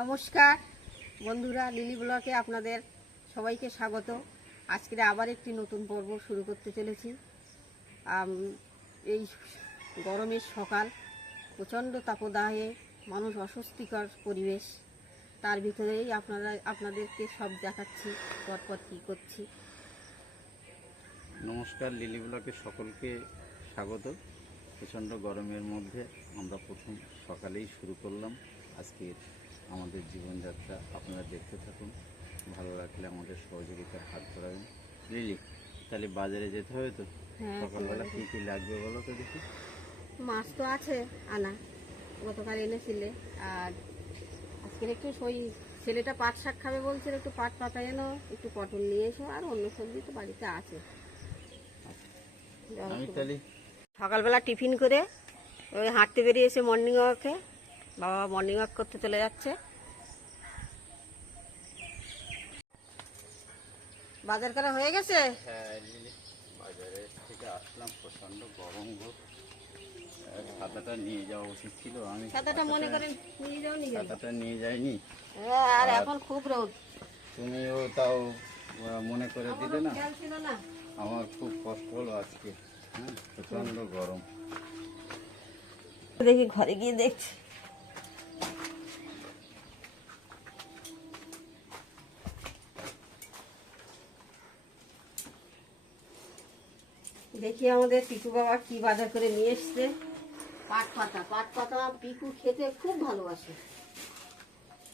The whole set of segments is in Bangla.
নমস্কার বন্ধুরা, লিলি ব্লকে আপনাদের সবাইকে স্বাগত। আজকে আবার একটি নতুন পর্ব শুরু করতে চলেছি। এই গরমের সকাল, প্রচণ্ড তাপদাহে, মানুষ অস্বস্তিকর পরিবেশ, তার ভিতরেই আপনাদেরকে সব দেখাচ্ছি পরপর কী করছি। নমস্কার, লিলি ব্লকে সকলকে স্বাগত। প্রচণ্ড গরমের মধ্যে আমরা প্রথম সকালেই শুরু করলাম আজকের আমাদের জীবনযাত্রা। আপনারা দেখতে থাকুন, ভালো লাগলে আমাদের সহযোগিতার হাত ধরাবেন। লিলি, তাহলে বাজারে যেতে হবে তো? সকালবেলা কী কী লাগবে বলো তো দেখি। মাছ তো আছে আনা, গতকাল এনেছিলে। আর আজকের একটু ছেলেটা পাট শাক খাবে বলছিল, একটু পাট পাতা এনো, একটু পটল নিয়ে এসো, আর অন্য সবজি তো বাড়িতে আছে। সকালবেলা টিফিন করে ওই হাঁটতে বেরিয়েছে মর্নিং ওয়াকে। বাবা মর্নিং ওয়াক করতে চলে যাচ্ছে। বাজার করা হয়ে গেছে? হ্যাঁ লিলি, বাজারে থেকে আসলাম, প্রচণ্ড গরম গো। ছাতাটা নিয়ে যাওয়া উচিত ছিল, আমি ছাতাটা মনে করেন নিয়ে যাও। ছাতাটা নিয়ে যাইনি। হ্যাঁ, আর এখন খুব রোদ। তুমিও তাও মনে করে দিলে না, খেয়াল ছিল না। আমার খুব কষ্ট হলো আজকে। হ্যাঁ, প্রচণ্ড গরম। দেখি ঘরে গিয়ে দেখছি। দেখি আমাদের পিকু বাবা কি বাজার করে নিয়ে এসছে। পাট পাতা পিকু খেতে খুব ভালোবাসে,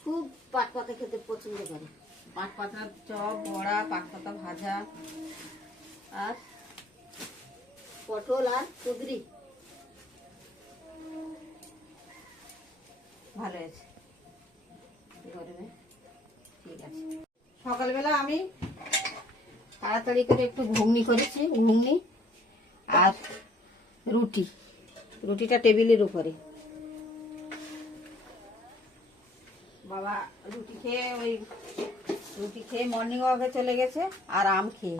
খুব পাট পাতা খেতে পছন্দ করে। পাট পাতার চপ, বড়া, পাট পাতা ভাজা, আর পটল আর কুদরি। ভালো আছে গরমে, ঠিক আছে। সকালবেলা আমি তাড়াতাড়ি করে একটু ঘুগনি করেছি, ঘুগনি আর রুটিটা টেবিলের উপরে। বাবা রুটি খেয়ে মর্নিং ওয়াকে চলে গেছে, আর আম খেয়ে।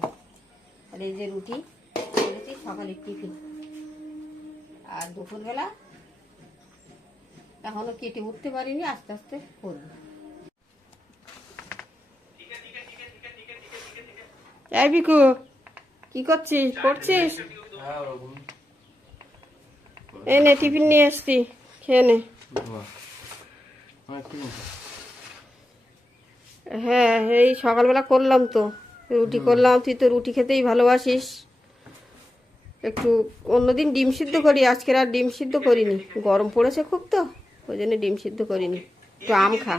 আর এই যে রুটি করেছি সকালের টিফিন। আর দুপুরবেলা এখনো কেটে উঠতে পারিনি, আস্তে আস্তে করবো। এই বিকু, কি করছিস? পড়ছিস? এই নে টিফিন নিয়ে এসছি, খেয়ে নে। হ্যাঁ, এই সকালবেলা করলাম তো, রুটি করলাম। তুই তো রুটি খেতেই ভালোবাসিস। একটু অন্যদিন ডিম সিদ্ধ করি, আজকের আর ডিম সিদ্ধ করিনি, গরম পড়েছে খুব, তো ওই জন্য ডিম সিদ্ধ করিনি। একটু আম খা।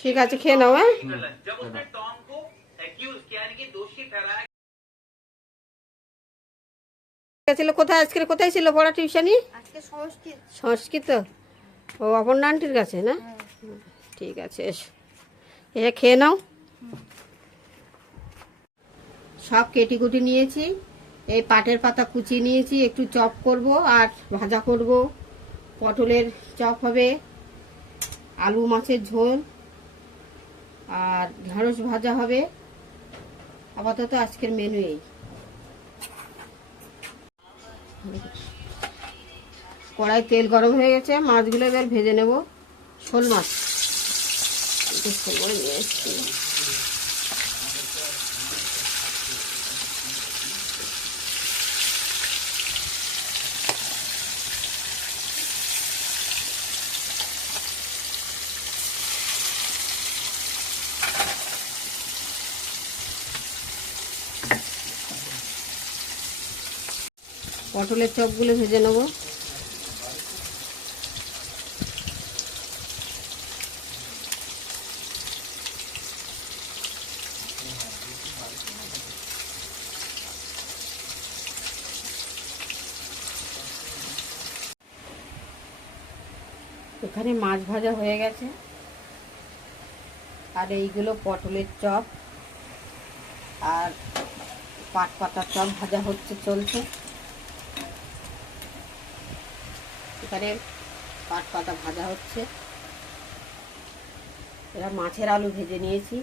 ঠিক আছে, খেয়ে নাও। হ্যাঁ, কোথায় আজকে কোথায় ছিল পড়া টিউশনি? সংস্কৃত। ও অপর্ণা আন্টির কাছে না? ঠিক আছে, এসো, এসে খেয়ে নাও। সব কেটে কুটি নিয়েছি। এই পাটের পাতা কুচিয়ে নিয়েছি, একটু চপ করব আর ভাজা করব। পটলের চপ হবে, আলু মাছের ঝোল, আর ঢেঁড়স ভাজা হবে। আপাতত আজকের মেনু এই। কড়াই তেল গরম হয়ে গেছে, মাছগুলো এবার ভেজে নেব। শোল মাছ নিয়ে এসছি। পটলের চপগুলো ভেজে নেব। এখানে মাছ ভাজা হয়ে গেছে, আর এইগুলো পটলের চপ আর পাট পাতার চপ ভাজা চলছে। এখানে পাট পাতা ভাজা হচ্ছে। এরা মাছের আলু ভেজে নিয়েছি।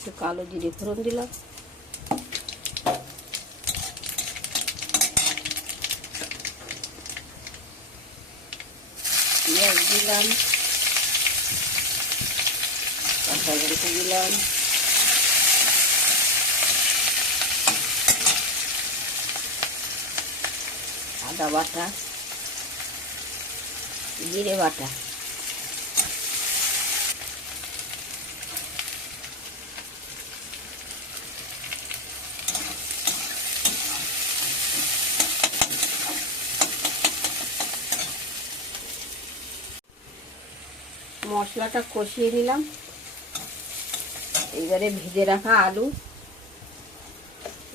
একটু কালো জিরে ফোড়ন দিলাম, পেঁয়াজ দিলাম, কাঁচা লঙ্কা দিলাম, আদা বাটা, জিরে বাটা, মশলাটা কষিয়ে নিলাম। এবারে ভেজে রাখা আলু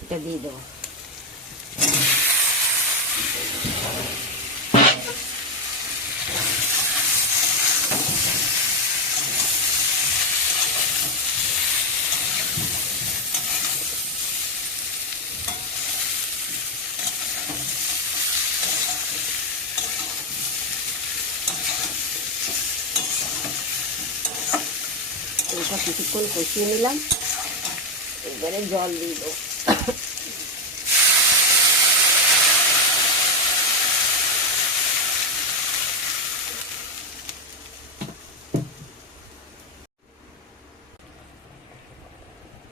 এটা দিয়ে দেবো। এটা কিছুক্ষণ কষিয়ে নিলাম। এবারে জল দিয়ে দেবো।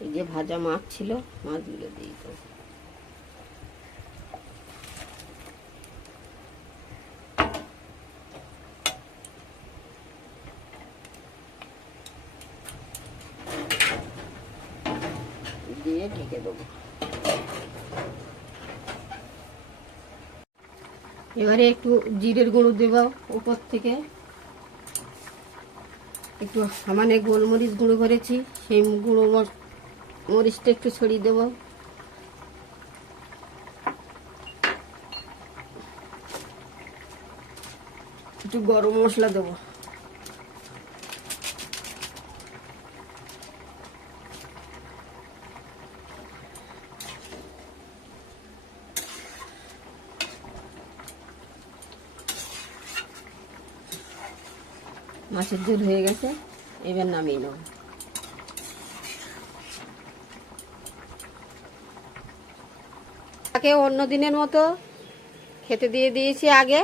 এই যে ভাজা মাছ ছিল, মাছগুলো দিয়ে দেবো। দিয়ে ঢেকে দেবো। এবারে একটু জিরের গুঁড়ো দেবো উপর থেকে, একটু সামান্য গোলমরিচ গুঁড়ো করেছি সেই গুঁড়ো মরিচটা একটু ছড়িয়ে দেবো। একটু গরম মশলা দেবো। মাছের ঝোল হয়ে গেছে, এবার নামিয়ে নেব। তাকে অন্য দিনের মতো খেতে দিয়ে দিয়েছি আগে,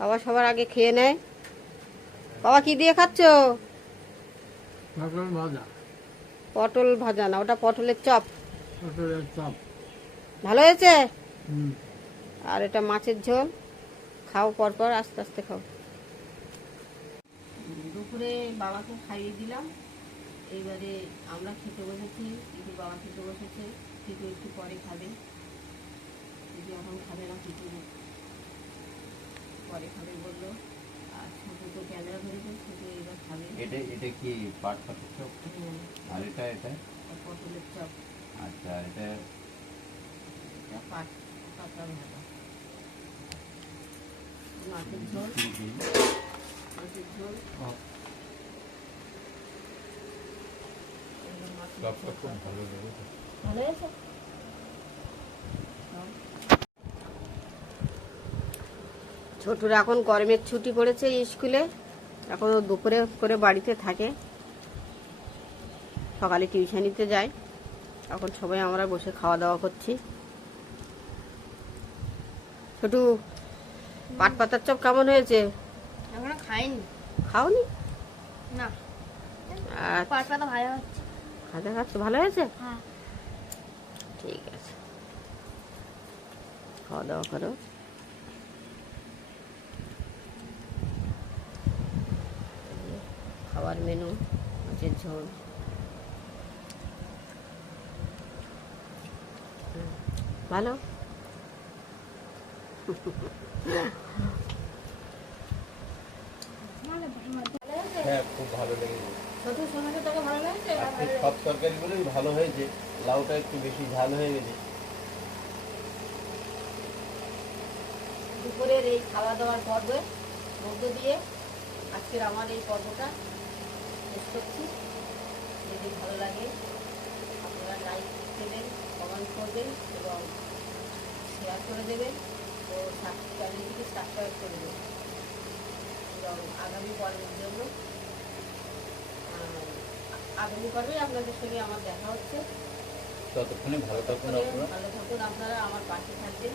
বাবা সবার আগে খেয়ে নেয়। বাবা কি দিয়ে খাচ্ছ? পটল ভাজা। পটল ভাজা না, ওটা পটলের চপ। পটলের চপ। ভালো হয়েছে? হুম। আর এটা মাছের ঝোল। খাও পরপর, আস্তে আস্তে খাও। দুপুরে বাবাকে খাইয়ে দিলাম। এইবারে আমরা খেতে বসেছি, কিন্তু বাবা খেতে বসেছে। কিন্তু একটু পরে খাবে, কিন্তু এখন খাবে না, কিছু পরে খাবে বললো। আর ছোটো তো ক্যামেরা ধরেছে, ছোটো এবার খাবে। এটা কি পাট পাতার চপ? আর এটা পটলের চপ। আচ্ছা, এটা পাট পাতা ভাজা, মাছের ঝোল। মাছের ঝোল। চপটা খুব ভালো লেগেছে। ভালো হয়েছে? ছোটরা এখন গরমের ছুটি পড়েছে স্কুলে, এখন ও দুপুরে করে বাড়িতে থাকে, সকালে টিউশনিতে যায়। এখন সবাই আমরা বসে খাওয়া দাওয়া করছি। ছোটু, পাট পাতার চপ কেমন হয়েছে? এখনো খাইনি। খাওনি? না, আর পাট পাতা ভালো হচ্ছে। খাজা খাচ্ছ? ভালো হয়েছে? হ্যাঁ। ঠিক আছে, খাওয়া দাওয়া করো। খাবার মেনু, মাছের ঝোল, ভালো। হ্যাঁ, খুব ভালো লেগেছে। ছোট সোনাকে তোকে ভালো লাগছে? আজকে সব তরকারিগুলোই ভালো হয়েছে, লাউটা একটু বেশি ঝাল হয়ে গেছে। দুপুরের এই খাওয়া দাওয়ার পর্বের মধ্য দিয়ে আজকের আমার এই পর্বটা শেষ করছি। যদি ভালো লাগে আপনারা লাইক দেবেন, কমেন্ট করবেন এবং শেয়ার করে দেবেন ও চ্যানেলটিকে সাবস্ক্রাইব করে দেবেন এবং আগামী পর্বের জন্য আগামী পর্বে আপনাদের সঙ্গে আমার দেখা হচ্ছে। ততক্ষণে ভালো থাকুন আপনারা। ভালো থাকুন আপনারা, আমার পাশে থাকবেন।